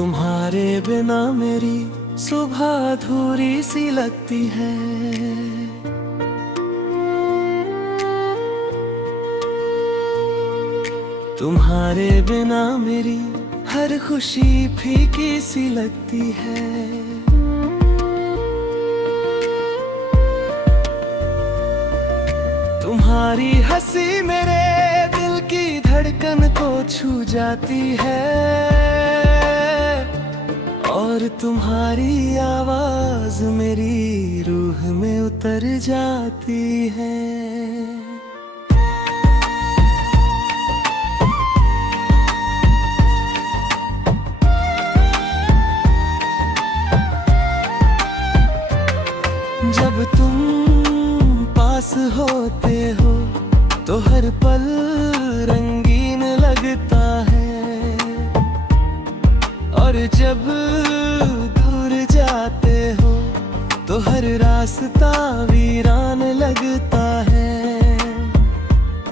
तुम्हारे बिना मेरी सुबह अधूरी सी लगती है। तुम्हारे बिना मेरी हर खुशी फीकी सी लगती है। तुम्हारी हंसी मेरे दिल की धड़कन को छू जाती है और तुम्हारी आवाज मेरी रूह में उतर जाती है। जब तुम पास होते हो तो हर पल रंगीन लगता है और जब दूर जाते हो तो हर रास्ता वीरान लगता है।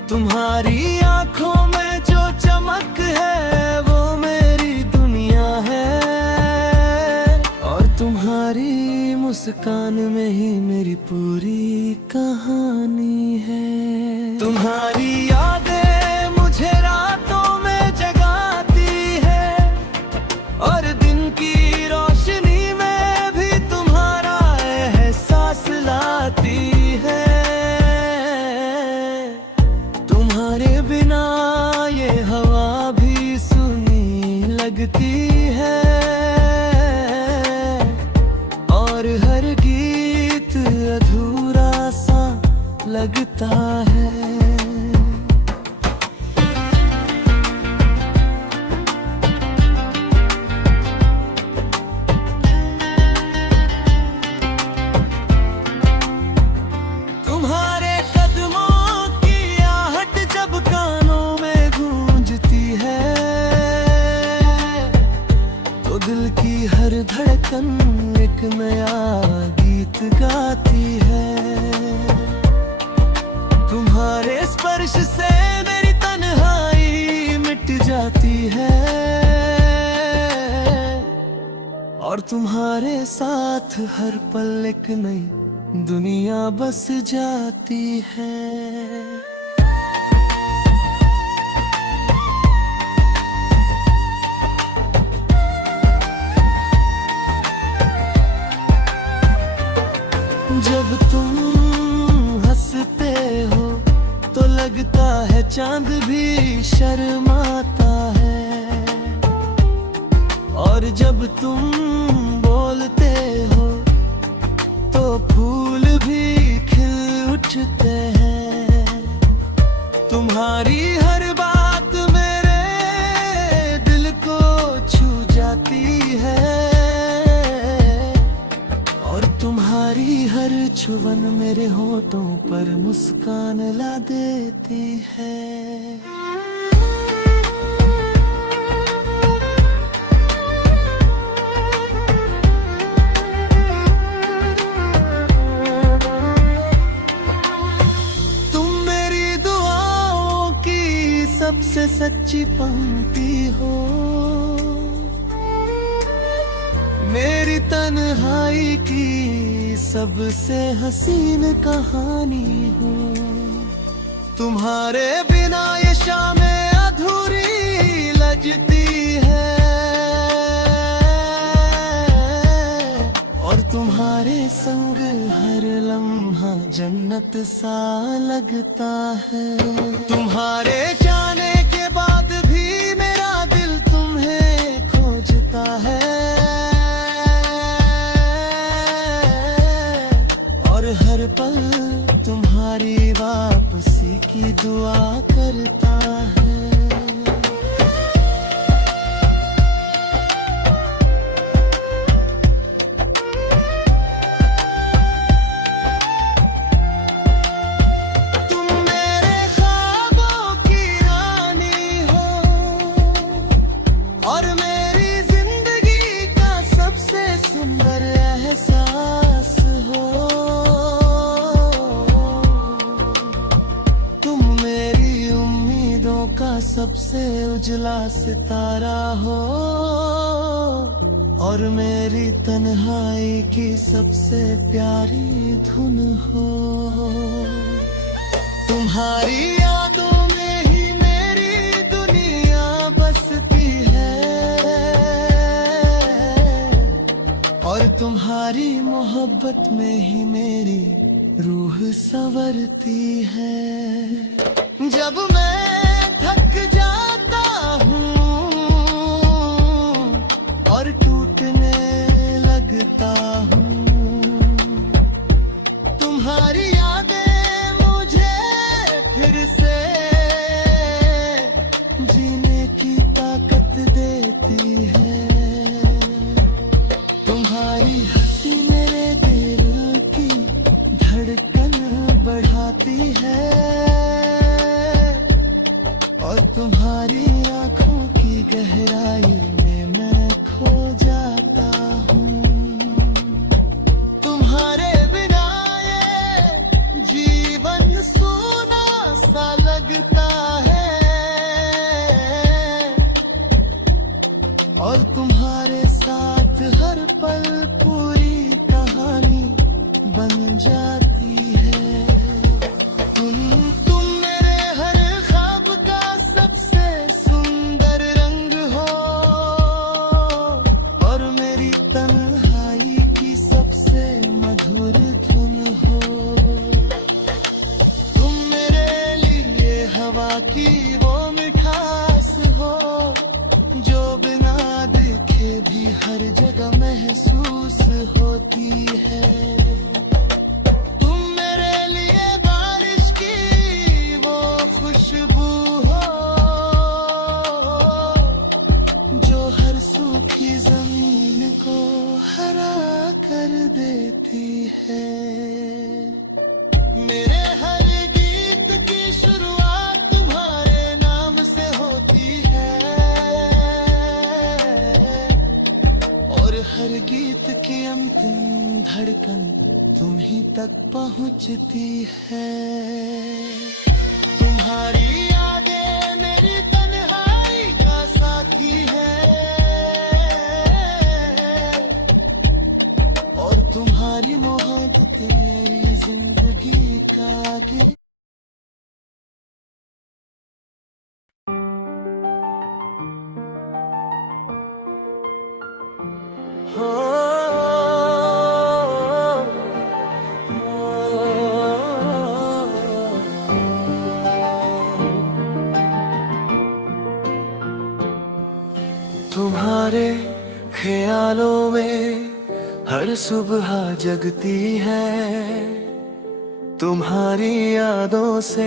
तुम्हारी आंखों में जो चमक है वो मेरी दुनिया है और तुम्हारी मुस्कान में ही मेरी पूरी कहानी है। तुम्हारी यादें मुझे रातों में जगाती है और दिन की रोशनी में भी तुम्हारा एहसास लाती है। तुम्हारे बिना ये हवा भी सुनी लगती है और हर गीत अधूरा सा लगता है। तुम्हारे कदमों की आहट जब कानों में गूंजती है तो दिल की हर धड़कन एक नया गीत गाती है। तुम्हारे स्पर्श से मेरी तन्हाई मिट जाती है और तुम्हारे साथ हर पल एक नई दुनिया बस जाती है। जब तुम हंसते हो तो लगता है चांद भी शर्माता है और जब तुम बोलते हो तो फूल भी खिल उठते हैं। तुम्हारी हर बात मेरे दिल को छू जाती है और तुम्हारी हर छुवन मेरे होठों पर मुस्कान ला देती है। तुम मेरी दुआओं की सबसे सच्ची पंक्ति हो, मेरी तन्हाई की सबसे हसीन कहानी हो। तुम्हारे बिना ये शामें अधूरी लगती है और तुम्हारे संग हर लम्हा जन्नत सा लगता है। तुम्हारे जाने के बाद भी मेरा दिल तुम्हें खोजता है और हर पल तुम्हारी वापसी की दुआ करता है। तुम मेरे ख्वाबों की रानी हो और मेरी जिंदगी का सबसे सुंदर एहसास हो। तुम मेरी उम्मीदों का सबसे उजला सितारा हो, और मेरी तन्हाई की सबसे प्यारी धुन हो। तुम्हारी यादों में ही मेरी दुनिया बसती है, और तुम्हारी मोहब्बत में ही मेरी रूह संवरती है। जब मैं थक जाता हूँ और टूटने लगता हूँ, तुम्हारी यादें मुझे फिर से जीने की ताकत देती है। तुम्हारी हंसी मेरे दिल की धड़कन बढ़ाती है, और तुम्हारी आंखों की गहराई में मैं खो जाता हूँ। तुम्हारे बिना ये जीवन सूना सा लगता है, और तुम्हारे साथ हर पल पूरी कहानी बन जाती है। तुम मेरे हर ख्वाब का सबसे सुंदर रंग हो, और मेरी तन्हाई की सबसे मधुर धुन हो। तुम मेरे लिए हवा की वो मिठास हो, जो बिना देखे भी हर जगह महसूस होती है। तुम मेरे लिए बारिश की वो खुशबू हो, जो हर सूखी जमीन को हरा कर देती है। मेरे हर गीत की शुरुआत तुम्हारे नाम से होती है, और हर गीत की अंतिम धड़कन तुम ही तक पहुंचती है। तुम्हारी यादें मेरी तन्हाई का साथी है, और तुम्हारी मोहब्बत मेरी जिंदगी का गिर। तुम्हारे ख्यालों में हर सुबह जगती है, तुम्हारी यादों से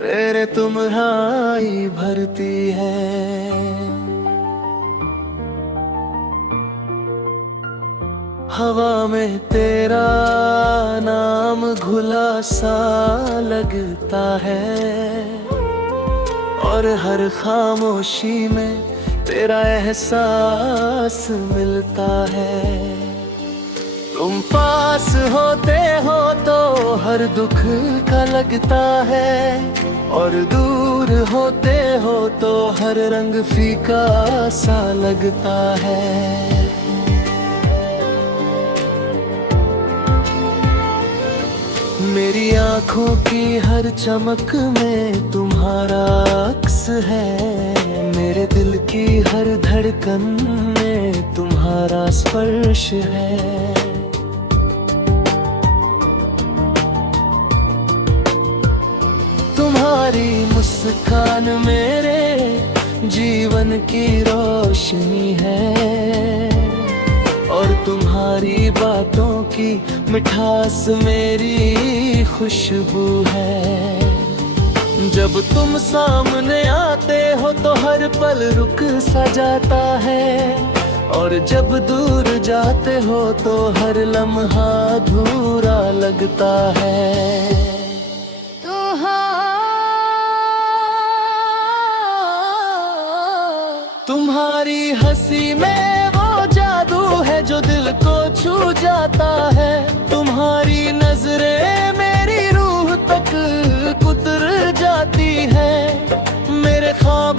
मेरे तुम्हारी भरती है। हवा में तेरा नाम घुला सा लगता है, और हर खामोशी में तेरा एहसास मिलता है। तुम पास होते हो तो हर दुख का लगता है, और दूर होते हो तो हर रंग फीका सा लगता है। मेरी आँखों की हर चमक में तुम्हारा अक्स है, मेरे दिल की हर धड़कन में तुम्हारा स्पर्श है। तुम्हारी मुस्कान मेरे जीवन की रोशनी है, और तुम्हारी बातों की मिठास मेरी खुशबू है। जब तुम सामने आते हो तो हर पल रुक सा जाता है, और जब दूर जाते हो तो हर लम्हा अधूरा लगता है। तुम्हारी हंसी में वो जादू है जो दिल को छू जाता है। तुम्हारी नजरें मेरी रूह तक कुतर जाती है। मेरे ख्वाब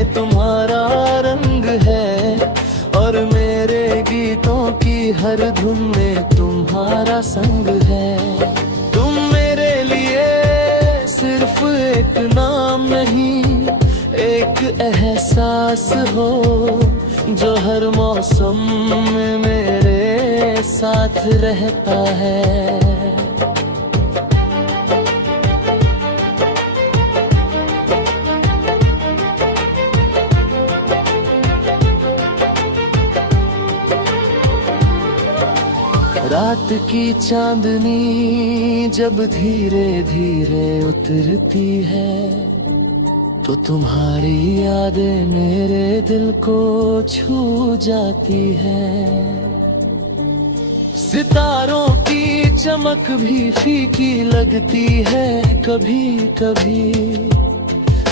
में तुम्हारा रंग है, और मेरे गीतों की हर धुन में तुम्हारा संग है। तुम मेरे लिए सिर्फ एक नाम नहीं, एक एहसास हो जो हर मौसम में मेरे साथ रहता है। रात की चांदनी जब धीरे धीरे उतरती है, तो तुम्हारी यादें मेरे दिल को छू जाती है। सितारों की चमक भी फीकी लगती है कभी कभी,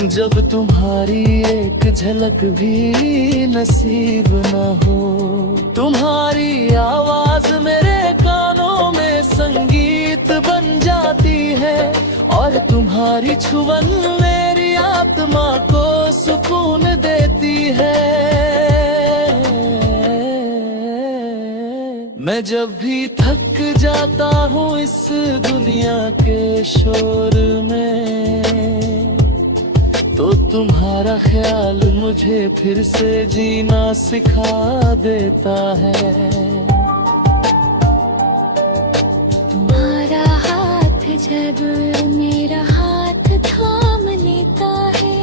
जब तुम्हारी एक झलक भी नसीब न हो। तुम्हारी आवाज मेरे कानों में संगीत बन जाती है, और तुम्हारी छुअन मेरी आत्मा को सुकून देती है। मैं जब भी थक जाता हूँ इस दुनिया के शोर में, तो तुम्हारा ख्याल मुझे फिर से जीना सिखा देता है। तुम्हारा हाथ जब मेरा हाथ थाम लेता है,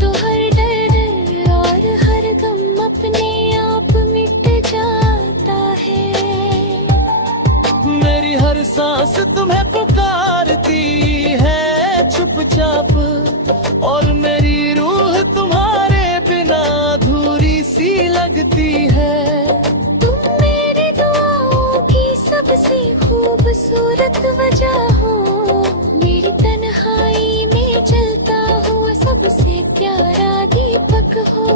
तो हर डर और हर गम अपने आप मिट जाता है। मेरी हर सांस तुम्हें पुकारती है चुपचाप, और मेरी रूह तुम्हारे बिना अधूरी सी लगती है। तुम मेरी दुआओं की सबसे खूबसूरत वजह हो, मेरी तन्हाई में जलता हुआ सबसे प्यारा दीपक हो।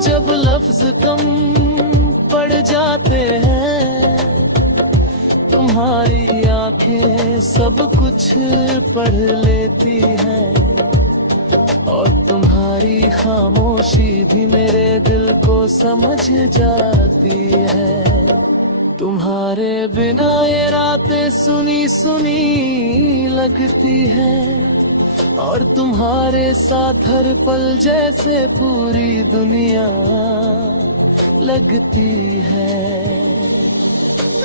जब लफ्ज कम पड़ जाते हैं, तुम्हारी आंखें सब कुछ पढ़ लेती हैं, और तुम्हारी खामोशी भी मेरे दिल को समझ जाती है। तुम्हारे बिना ये रातें सुनी सुनी लगती है, और तुम्हारे साथ हर पल जैसे पूरी दुनिया लगती है।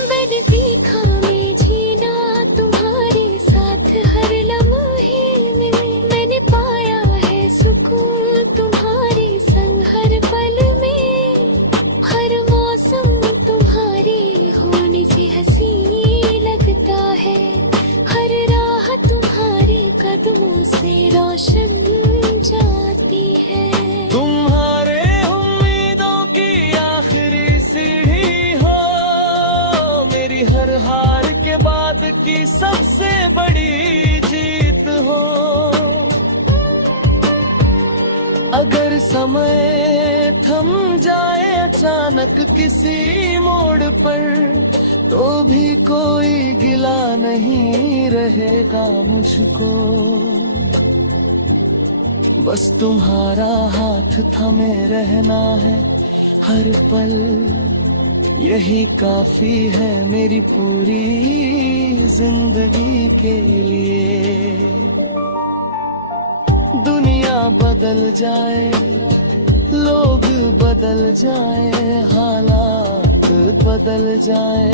मैंने देखा मैं जीना तुम्हारे साथ हर लम्हे में, मैंने पाया है सुकून तुम्हारे संग हर पल में। हर मौसम तुम्हारे होने से हसीन लगता है, हर राह तुम्हारे कदमों से रोशन जाती है। तुम्हारे उम्मीदों की आखिरी सीढ़ी हो, मेरी हर हार के बाद की सबसे बड़ी जीत हो। अगर समय थम जाए अचानक किसी मोड़ पर, तो भी कोई गिला नहीं रहेगा मुझको। बस तुम्हारा हाथ थमे रहना है हर पल, यही काफी है मेरी पूरी जिंदगी के लिए। दुनिया बदल जाए, लोग बदल जाए, हालात बदल जाए,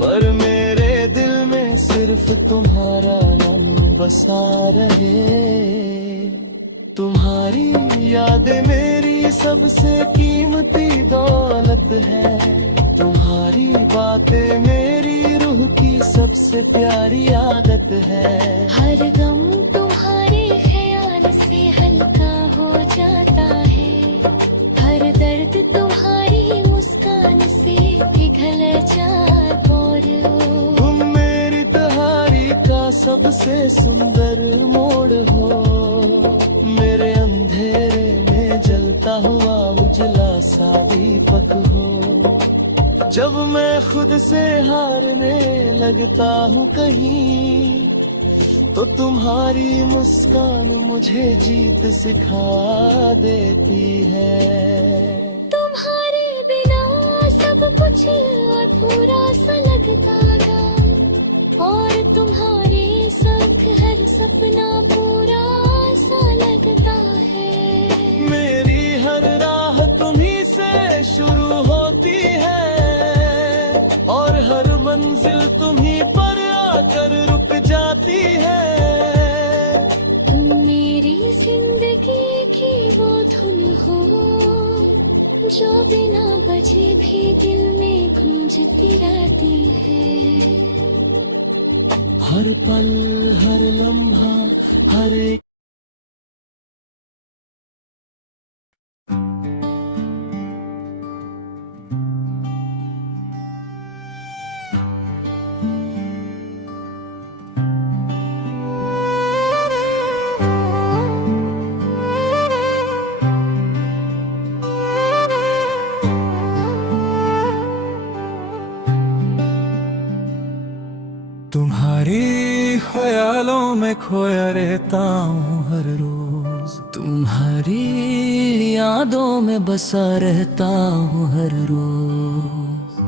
पर मेरे दिल में सिर्फ तुम्हारा नाम बसा रहे। तुम्हारी यादें मेरी सबसे कीमती दौलत है, तुम्हारी बातें मेरी रूह की सबसे प्यारी आदत है। हर गम तुम्हारे ख्याल से हल्का हो जाता है, हर दर्द तुम्हारी मुस्कान से पिघल जाता है। तुम मेरी तहारी का सबसे सुंदर मोड़ हो, मेरे अंधेरे में जलता हुआ उजला सा दीपक हो। जब मैं खुद से हारने लगता हूँ कहीं, तो तुम्हारी मुस्कान मुझे जीत सिखा देती है। तुम्हारे बिना सब कुछ अधूरा सा लगता था, और तुम्हारे संग हर सपना पूरा सा लगता है। मेरी हर राह तुम्ही से शुरू होती है, और हर मंजिल तुम्ही पर आकर रुक जाती है। तुम मेरी जिंदगी की वो धुन हो, जो बिना बजे भी दिल में गूंजती रहती है। हर पल हर लम्हा हर एक तुम्हारी ख्यालों में खोया रहता हूँ हर रोज, तुम्हारी यादों में बसा रहता हूँ हर रोज।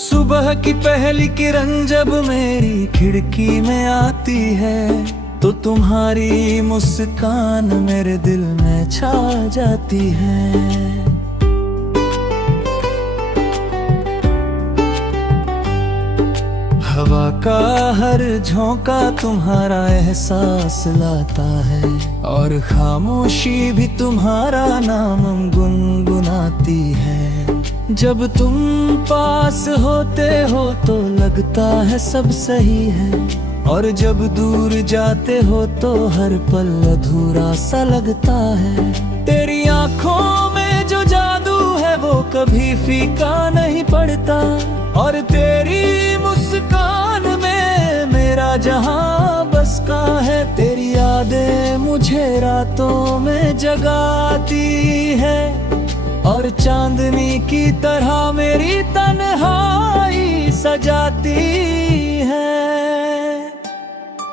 सुबह की पहली किरण जब मेरी खिड़की में आती है, तो तुम्हारी मुस्कान मेरे दिल में छा जाती है। हवा का हर झोंका तुम्हारा एहसास लाता है, और खामोशी भी तुम्हारा नाम गुनगुनाती है। जब तुम पास होते हो तो लगता है सब सही है, और जब दूर जाते हो तो हर पल अधूरा सा लगता है। तेरी आंखों में जो जादू है वो कभी फीका नहीं पड़ता, और तेरी मुस्कान में मेरा जहां बस का है। तेरी यादें मुझे रातों में जगाती है, और चांदनी की तरह मेरी तन्हाई सजाती है।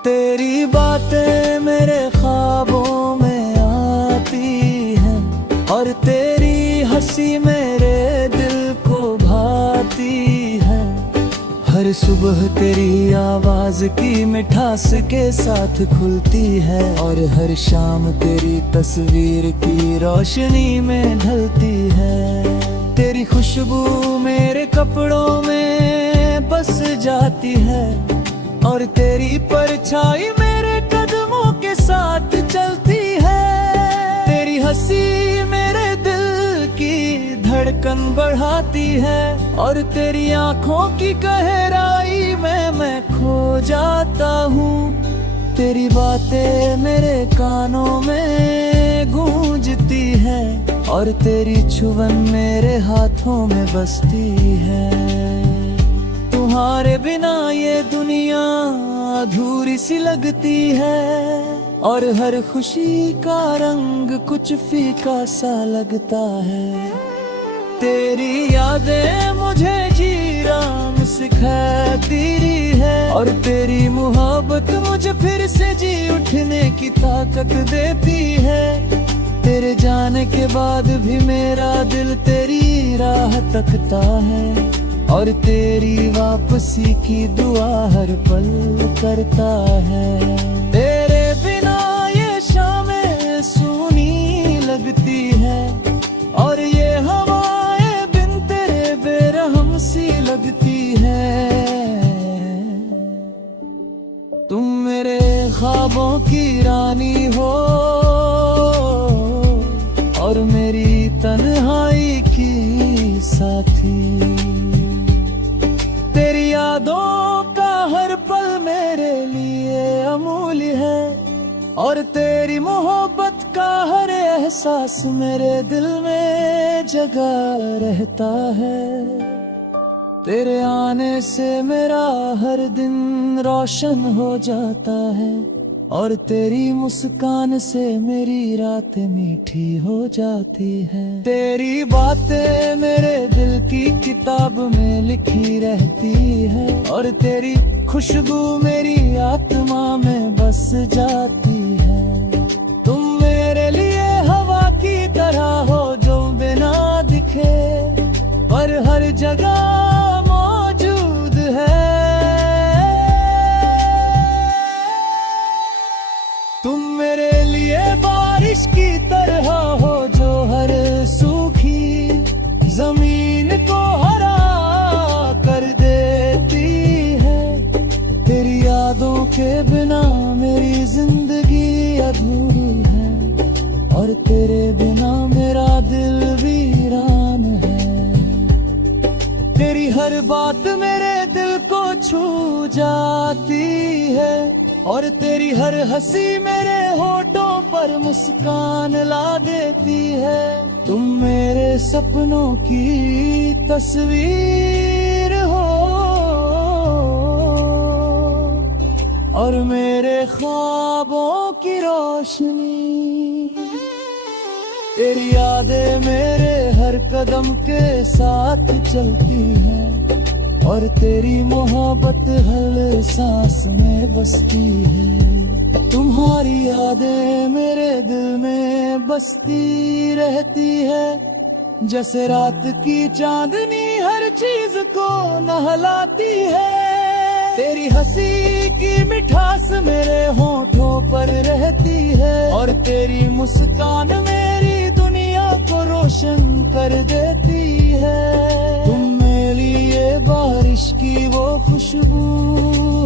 तेरी बातें मेरे ख्वाबों में आती हैं, और तेरी हंसी मेरे दिल को भाती है। हर सुबह तेरी आवाज की मिठास के साथ खुलती है, और हर शाम तेरी तस्वीर की रोशनी में ढलती है। तेरी खुशबू मेरे कपड़ों में बस जाती है, और तेरी परछाई मेरे कदमों के साथ चलती है। तेरी हंसी मेरे दिल की धड़कन बढ़ाती है, और तेरी आंखों की गहराई में मैं खो जाता हूँ। तेरी बातें मेरे कानों में गूंजती है, और तेरी छुवन मेरे हाथों में बसती है। तुम्हारे बिना ये दुनिया अधूरी सी लगती है, और हर खुशी का रंग कुछ फीका सा लगता है। तेरी यादें मुझे जीना सिखाती है, और तेरी मोहब्बत मुझे फिर से जी उठने की ताकत देती है। तेरे जाने के बाद भी मेरा दिल तेरी राह तकता है, और तेरी वापसी की दुआ हर पल करता है। तेरे बिना ये शामें सूनी लगती है, और ये हवाएं बिन तेरे बेरहम सी लगती है। तुम मेरे ख्वाबों की रानी हो, और मेरी तन्हाई की साथी। तेरी यादों का हर पल मेरे लिए अमूल्य है, और तेरी मोहब्बत का हर एहसास मेरे दिल में जगा रहता है। तेरे आने से मेरा हर दिन रोशन हो जाता है, और तेरी मुस्कान से मेरी रातें मीठी हो जाती है। तेरी बातें मेरे दिल की किताब में लिखी रहती है, और तेरी खुशबू मेरी आत्मा में बस जाती है। तुम मेरे लिए हवा की तरह हो जो बिना दिखे पर हर जगह मौजूद है। तुम मेरे लिए बारिश की तरह हो जो हर सूखी जमीन को हरा कर देती है। तेरी यादों के बिना मेरी जिंदगी अधूरी है, और तेरे बिना मेरा दिल वीरान है। तेरी हर बात मेरे दिल को छू जाती है, और तेरी हर हंसी मेरे होठों पर मुस्कान ला देती है। तुम मेरे सपनों की तस्वीर हो, और मेरे ख्वाबों की रोशनी। तेरी यादें मेरे हर कदम के साथ चलती है, और तेरी मोहब्बत हर सांस में बसती है। तुम्हारी यादें मेरे दिल में बसती रहती है, जैसे रात की चांदनी हर चीज को नहलाती है। तेरी हंसी की मिठास मेरे होठों पर रहती है, और तेरी मुस्कान मेरी दुनिया को रोशन कर देती है। तुम मेरे लिए बारिश की वो खुशबू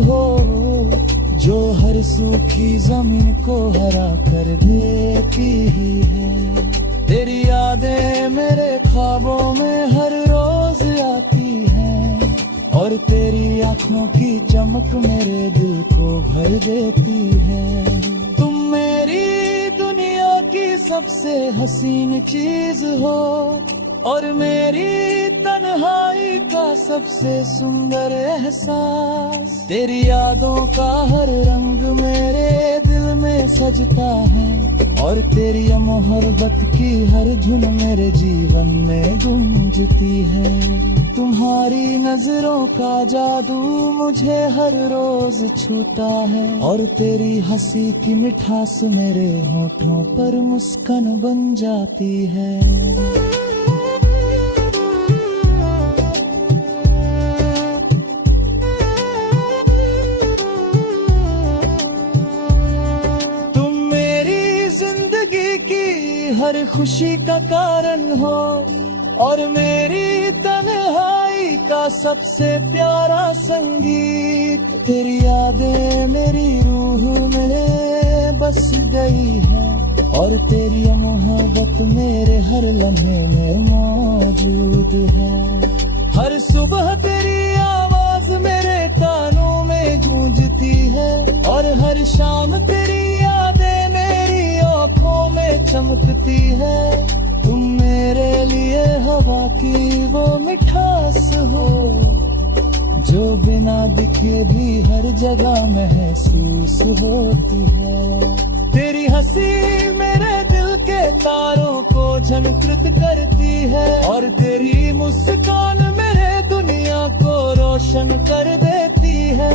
हो जो हर सूखी जमीन को हरा कर देती है। तेरी यादें मेरे ख्वाबों में हर रोज आती हैं, और तेरी आंखों की चमक मेरे दिल को भर देती है। तुम मेरी दुनिया की सबसे हसीन चीज हो, और मेरी तन्हाई का सबसे सुंदर एहसास। तेरी यादों का हर रंग मेरे दिल में सजता है, और तेरी मोहब्बत की हर धुन मेरे जीवन में गूंजती है। तुम्हारी नजरों का जादू मुझे हर रोज छूता है, और तेरी हंसी की मिठास मेरे होठों पर मुस्कान बन जाती है। हर खुशी का कारण हो, और मेरी तन्हाई का सबसे प्यारा संगीत। तेरी यादें मेरी रूह में बस गई है, और तेरी मोहब्बत मेरे हर लम्हे में मौजूद है। हर सुबह तेरी आवाज मेरे कानों में गूंजती है, और हर शाम तेरी यादें मेरी आँखों में चमकती है। तुम मेरे लिए हवा की वो मिठास हो जो बिना दिखे भी हर जगह महसूस होती है। तेरी हंसी मेरे दिल के तारों को झनकृत करती है, और तेरी मुस्कान मेरे दुनिया को रोशन कर देती है।